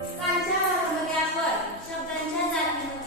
कालच्या भागामध्ये आपण शब्दांच्या जाती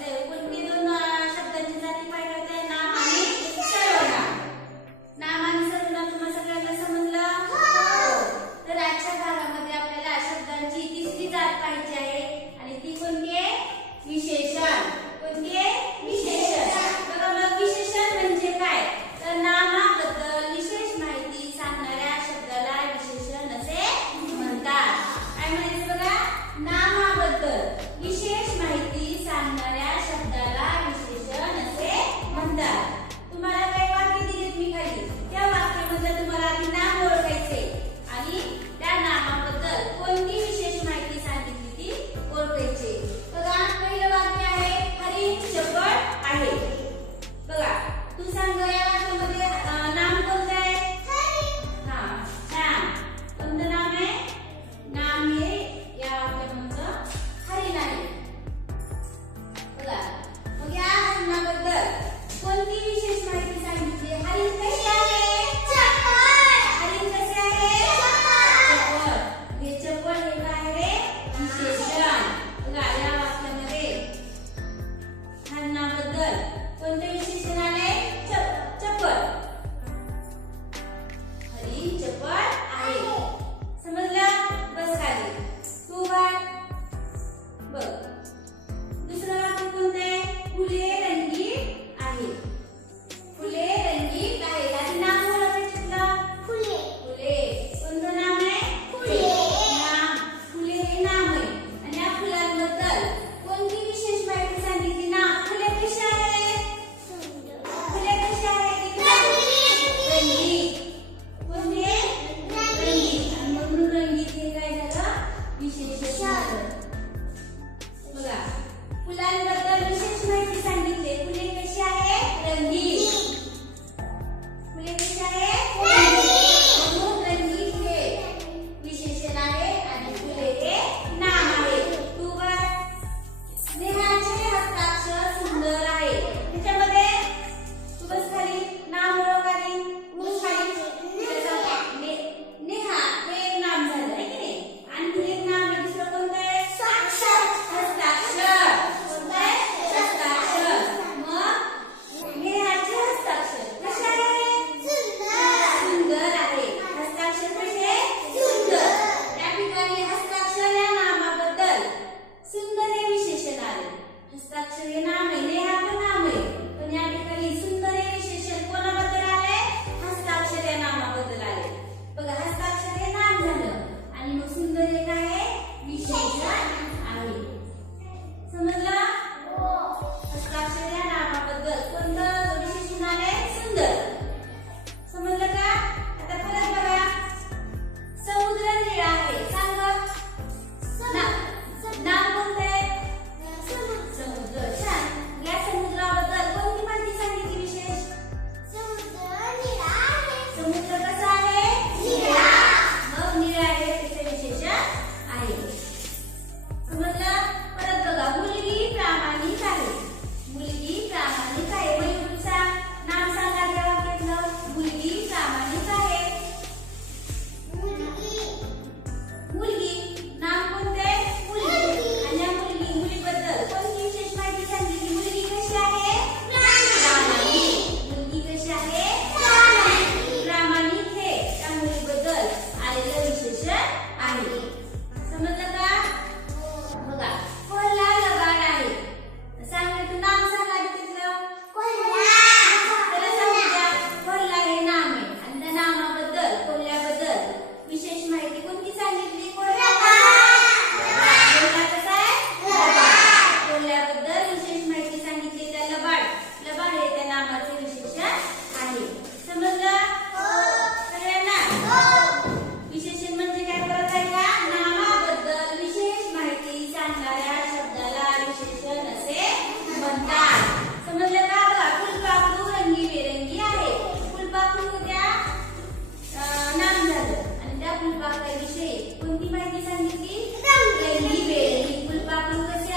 Gracias. विषय कोणती माहिती सांगितली? रंगीबेरंगी. फुलपाखरू कसे